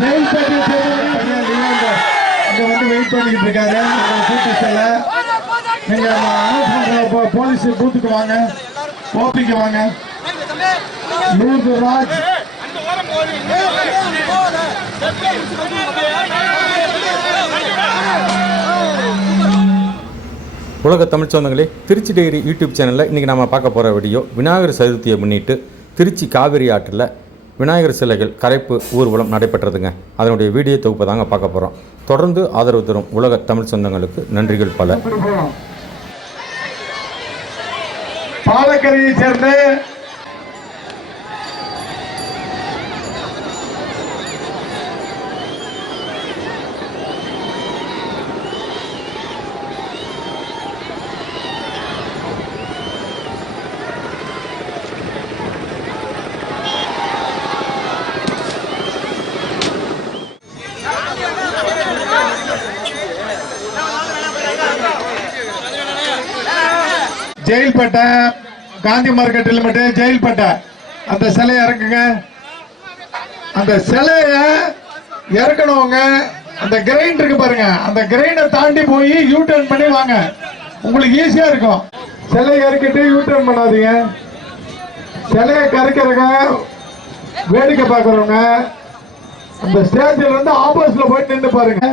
ஜெயில்பேட்டை இங்க வந்து வெயிட் இருக்காரு நீங்க போலீஸ் பூத்துக்கு வாங்க. ஓபிக்கு வாங்க. ராஜ் உலக தமிழ் சொந்தங்களே திருச்சி டைரி யூடியூப் சேனலில் இன்றைக்கி நம்ம பார்க்க போகிற வீடியோ விநாயகர் சதுர்த்தியை முன்னிட்டு திருச்சி காவிரி ஆற்றில் விநாயகர் சிலைகள் கரைப்பு ஊர்வலம் நடைபெற்றதுங்க. அதனுடைய வீடியோ தொகுப்பை தாங்க பார்க்க போகிறோம் தொடர்ந்து ஆதரவு தரும் உலக தமிழ் சொந்தங்களுக்கு நன்றிகள் பல. பாலக்கரையை சேர்ந்த ஜெயில்பேட்டை காந்தி மார்க்கெட் லிமிட் ஜெயில்பேட்டை. அந்த சிலையை இறக்குங்க. அந்த சிலைய இறக்கணுங்க. அந்த கிரைண்ட் இருக்கு பாருங்க. அந்த கிரைண்டை தாண்டி போய் யூ டர்ன் பண்ணி வாங்க. உங்களுக்கு ஈஸியா இருக்கும். சிலையை இறக்கிட்டு யூ டர்ன் பண்ணாதீங்க. சிலையை கரைக்கிறவங்க வேடிக்கை பார்க்கறவங்க அந்த ஸ்டேஜில் இருந்து ஆப்போசிட்ல போயிட்டு நின்று பாருங்க.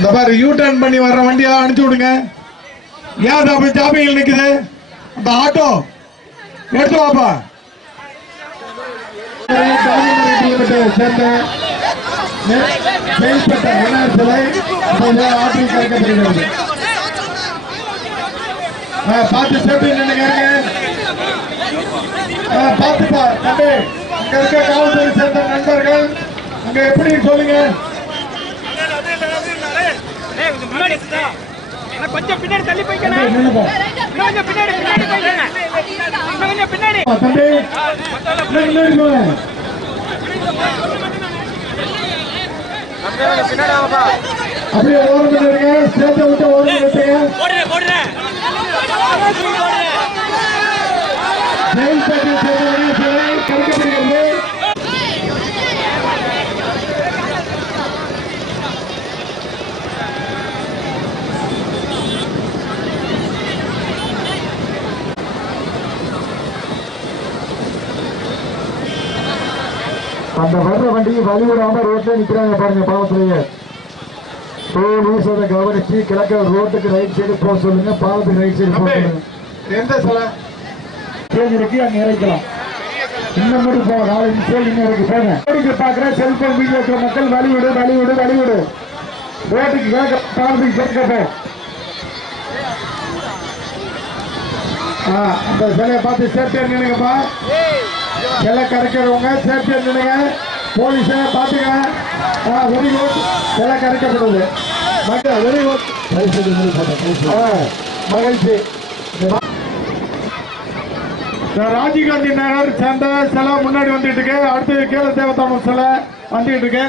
இந்த மாதிரி யூ டர்ன் பண்ணி வர்ற வண்டியை அனுப்பிச்சு விடுங்க. ஏன் அப்படி ஜாபியில் நிக்குது? அந்த ஆட்டோ. எடுத்து வாப்பா. சேர்ந்த செயல்பட்ட விநாயகர் சிலை இப்போது ஆற்றில் கலைக்கப்படுகிறது ஆ, பார்த்து சேஃப்டி நின்னுங்க ஆ, பார்த்துப்பா தம்பி. அங்க இருக்க காவல்துறை சேர்ந்த நண்பர்கள் அங்க எப்படி சொல்லுங்க? முன்னாடி கொஞ்சம் பின்னாடி தள்ளி போய்க்கணும் கொஞ்சம் பின்னாடி பின்னாடி போய்க்கணும் கொஞ்சம் பின்னாடி. அப்படியே ஓரம் சேர்த்து விட்டு ஓரம் ஜெயில்பேட்டை சேர்ந்தவர்கள் சிலை கருக்கப்படுகிறது அந்த வர்ற வண்டியை வழிவிடாம ரோட்ல நிக்கிறாங்க பாருங்க பாவத்திலேயே போலீஸ் அதை கவனிச்சு கிழக்க ரோட்டுக்கு ரைட் சைடு போக சொல்லுங்க பாலத்துக்கு ரைட் சைடு போக சொல்லுங்க. எந்த சிலை? ஸ்டேஜ் இருக்கு அங்க இறக்கலாம் இன்னும் மட்டும் போக நாலு ஸ்டேஜ் இன்னும் இருக்கு போங்க. பாக்குற செல்போன் வீடியோ இருக்கிற மக்கள் வழிவிடு வழிவிடு வழிவிடு. ரோட்டுக்கு கிழக்க பாலத்துக்கு கிழக்க போ. ஆ, அந்த சிலையை பார்த்து சேஃப்டியா நின்னுங்கப்பா சிலை கரைக்கிறவங்க சேஃப்டியா நின்னுங்க போலீஸ பாத்துங்க வெரி குட். சிலை கரைக்கப்படுது மக்கள் வெரி குட். மகிழ்ச்சி. ராஜீவ்காந்தி நகர் சேர்ந்த சிலை முன்னாடி வந்துட்டு இருக்கு அடுத்து கேள தேவத்தாமன் சிலை வந்துட்டு இருக்கு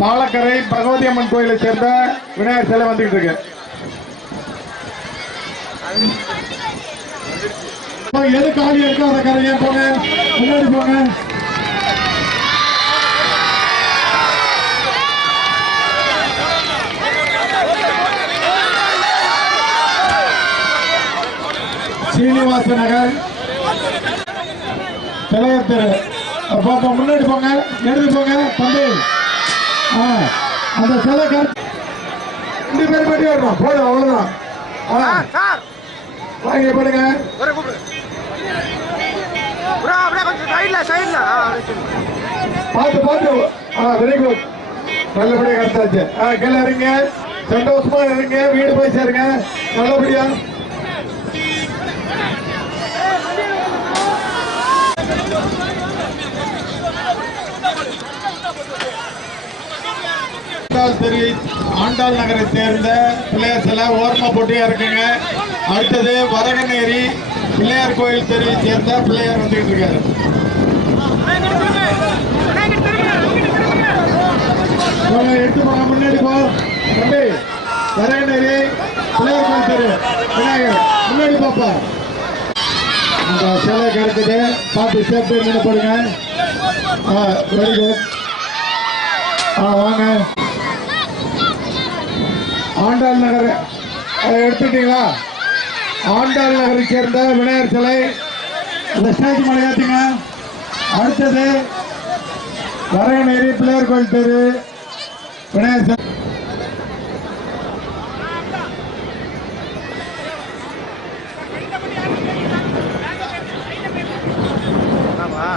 பாலக்கரை பகவதி அம்மன் கோயிலை சேர்ந்த விநாயகர் சிலை வந்துட்டு இருக்கு எது காலி இருக்கோ அதை கரைங்க போங்க. முன்னாடி போங்க. சீனிவாச நகர். தலைவர் தெரு அப்ப முன்னாடி போங்க. எடுத்து போங்க. தம்பி. ஆ, அந்த சிலை கரு ரெண்டு பேர் மட்டும் போதும் சார் வாங்க போடுங்க. ப்ரோ அப்படியே கொஞ்சம் சைடுல சைடுல பார்த்து பார்த்து. ஆ வெரி குட் நல்லபடியா கரெக்டாச்சு ஆ கீழே இருங்க. சந்தோஷமா இருங்க. வீடு போய் சேருங்க. நல்லபடியா. ஆண்டாள் தெரு ஆண்டாள் நகரை சேர்ந்த பிள்ளையார் சிலை ஓரமா போட்டு இருக்குங்க. அடுத்தது வரகநேரி பிள்ளையார் கோயில் தெருவை சேர்ந்த பிள்ளையார் வந்துகிட்டு இருக்காரு. எட்டு எடுத்து முன்னாடி போ. தம்பி வரகநேரி பிள்ளையார் கோயில் தெரு. விநாயகர் முன்னாடி பாப்பா. அந்த சிலை கிடைக்குது பார்த்து சேஃப்டி நின்று போடுங்க. ஆ வெரி குட் ஆ வாங்க. ஆண்டாள் நகர் அதை எடுத்துட்டீங்களா? ஆண்டாள் நகரை சேர்ந்த விநாயகர் சிலை. அந்த ஸ்டேஜ் மேலே ஏற்றுங்க அடுத்தது வரகநேரி பிள்ளையார் கோயில் தெரு விநாயகர் சிலை என்னப்பா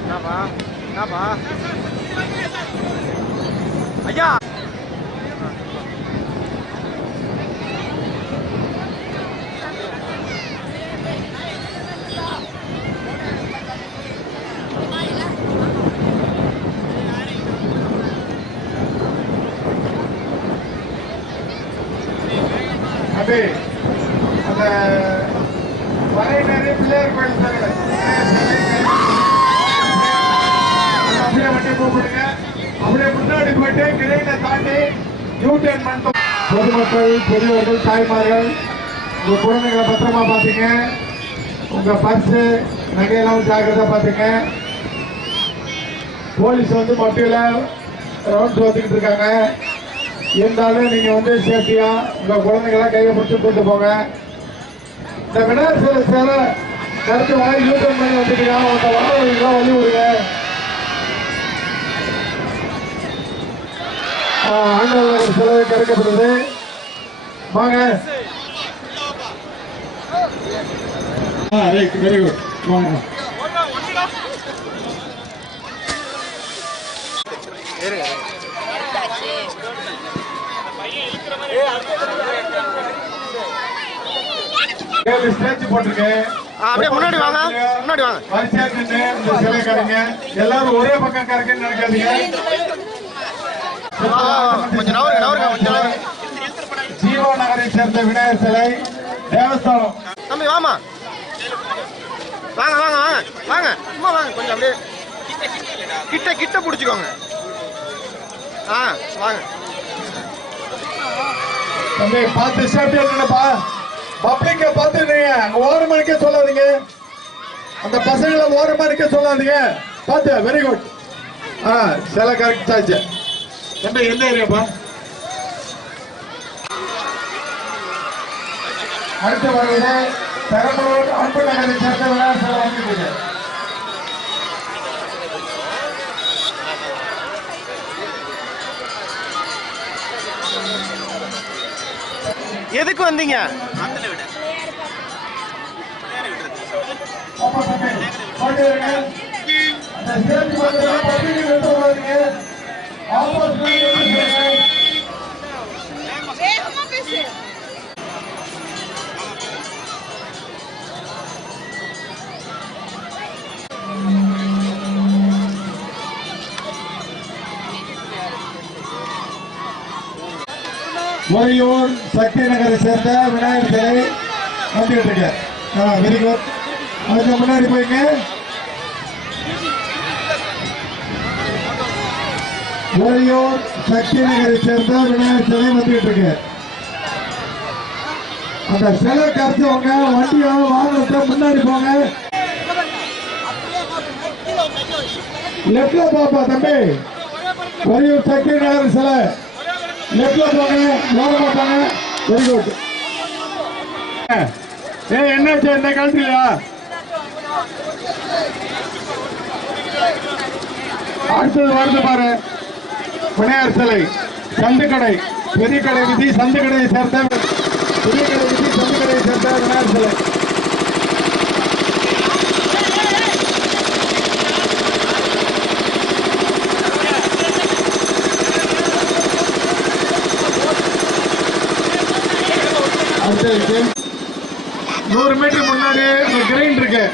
என்னப்பா என்னப்பா ஐயா அது அந்த வரகநேரி பிள்ளையார் கோயில் தெரு விநாயகர் சிலை அப்படியே வண்டி கூப்பிடுங்க அப்படியே முன்னாடி போயிட்டு கிரைனை தாண்டி யூ டர்ன் பொதுமக்கள் பெரியவர்கள் தாய்மார்கள் உங்க குழந்தைகளை பத்திரமா பாத்தீங்க. உங்க பர்ஸ் நகையெல்லாம் ஜாக்கிரதா பாத்தீங்க. போலீஸ் வந்து மட்டியில ரவுண்ட்ஸ் வந்துக்கிட்டு இருக்காங்க. இருந்தாலும் நீங்க வந்து சேஃப்டியா உங்க குழந்தைகளை கையை பிடிச்சி கொண்டு போங்க. இந்த விநாயகர் சிலை சேர கருத்து வாங்கி யூ டர்ன் பண்ணி வந்துட்டீங்க உங்க வாகனங்களுக்கெல்லாம் வழி விடுங்க ஆண்டவர் சிலை கிடைக்கப்படுது. வாங்க. ரைட் வெரி குட் வாங்க. அப்படியே முன்னாடி வாங்க முன்னாடி வாங்க. வரிசையா நின்று இந்த சிலை கரைங்க எல்லாரும் ஒரே பக்கம் கரைக்கன்னு நினைக்காதீங்க. ஜீவா நகரை சேர்ந்த விநாயகர் சிலை தேவஸ்தானம். தம்பி வாமா வாங்க வாங்க வாங்க வாங்க. சும்மா வாங்க கொஞ்சம் அப்படியே. கிட்ட கிட்ட பிடிச்சிக்கோங்க. ஆ வாங்க. தம்பி பார்த்து சேஃப்டியா நின்னுப்பா பப்ளிக்க பார்த்து நீங்க ஓரமா சொல்லாதீங்க. அந்த பசங்களை ஓரமா நிக்க சொல்லாதீங்க. பார்த்து வெரி குட் ஆ சிலை கரெக்ட் ஆச்சு. தம்பி எந்த ஏரியாப்பா அடுத்து வருவது பெரம்பலூர் அன்பு நகரை சேர்ந்த சிலை வந்துருக்கு எதுக்கு வந்தீங்க? அந்த சேஃப்டி மொழியூர் சக்தி நகரை சேர்ந்த விநாயகர் சிலை வந்துட்டு இருக்க. வெரி குட் அதுக்கு முன்னாடி போயிங்க மொழியூர் சக்தி நகரை சேர்ந்த விநாயகர் சிலை வந்துட்டு இருக்கு. அந்த சிலை கரைச்சவங்க வண்டியோ வாகனத்தை முன்னாடி போங்க. லெப்ட்ல பாப்பா தம்பி. மொழியூர் சக்தி நகர் சிலை. லெப்ட்ல போங்க ஓரமா போங்க. வெரி குட் ஏ என்னாச்சு? இந்த கண்ட்ரியா அடுத்தது வருது பாரு. விநாயகர் சிலை சந்துக்கடை பெரிய கடை விதி சந்துக்கடையை சேர்ந்த பெரிய கடை விதி சந்துக்கடையை சேர்ந்த விநாயகர் சிலை நூறு மீட்டர் முன்னாடி ஒரு கிரைண்ட் இருக்கு.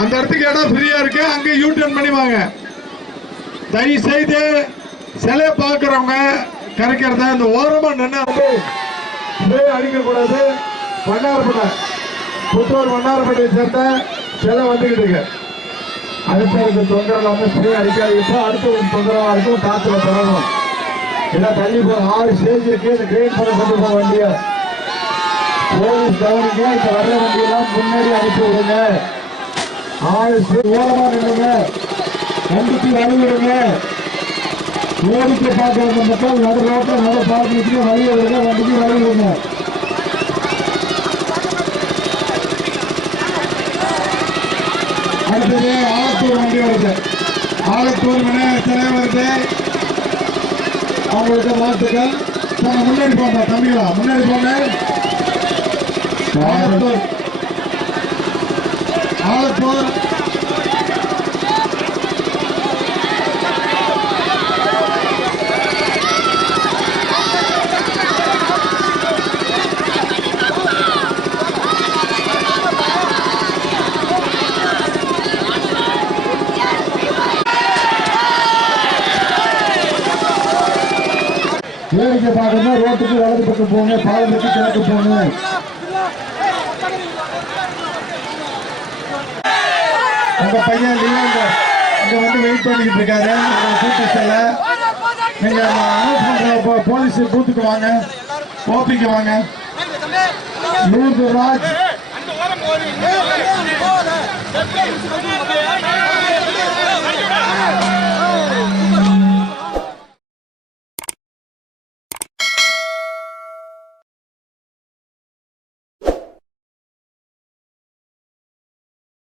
அந்த இடத்துக்கு இடம் ஃப்ரீயா இருக்கு. அங்க யூ டர்ன் பண்ணி வாங்க. தயவு செய்து சிலையை பார்க்கிறவங்க கரைக்கிறத இந்த ஓரமா நின்று வந்து ஸ்ப்ரே அடிக்கக்கூடாது. புத்தூர் வண்ணாரப்பட்டியை சேர்ந்த சிலை வந்துகிட்டு இருக்கு. அடுத்தடுத்த தொந்தரவு வந்து ஸ்ப்ரே அடிக்காதீங்க அடுத்த தொந்தரவா இருக்கும். காத்துல தொடரணும் ஏன்னா தள்ளி போற ஆறு ஸ்டேஜ் இருக்கு. இந்த கிரைண்ட் பண்ண கொண்டு போக வண்டியை? போலீஸ் கவனிங்க. இந்த வர்ற வண்டியெல்லாம் முன்னாடி அனுப்பி விடுங்க. ஆறு ஸ்டேஜ் ஓரமா நின்றுங்க வண்டிக்கு வழி விடுங்க வேடிக்கை பார்க்கிற மக்கள் நடு ரோட்டில் நடு பார்க்கிட்டு வழி விடுங்க வண்டிக்கு வழி விடுங்க அடுத்தது ஆலத்தூர் வண்டி வருது ஆலத்தூர் விநாயகர் வருது அவங்களுக்கு வாழ்த்துக்கள் நாங்க முன்னாடி போங்க தம்பிகளா முன்னாடி போங்க ஆலத்தூர் ஆலத்தூர் வேடிக்கை பார்க்கணும் ரோட்டுக்கு வலது பக்கம் போங்க பாலத்துக்கு கிழக்கு போங்க. அந்த பையன் லீவ் இங்க வந்து வெயிட் பண்ணிக்கிட்டு இருக்காரு. உங்க நீங்க அனௌன்ஸ் போலீஸ் பூத்துக்கு வாங்க. ஓபிக்கு வாங்க. லூர்து ராஜ்.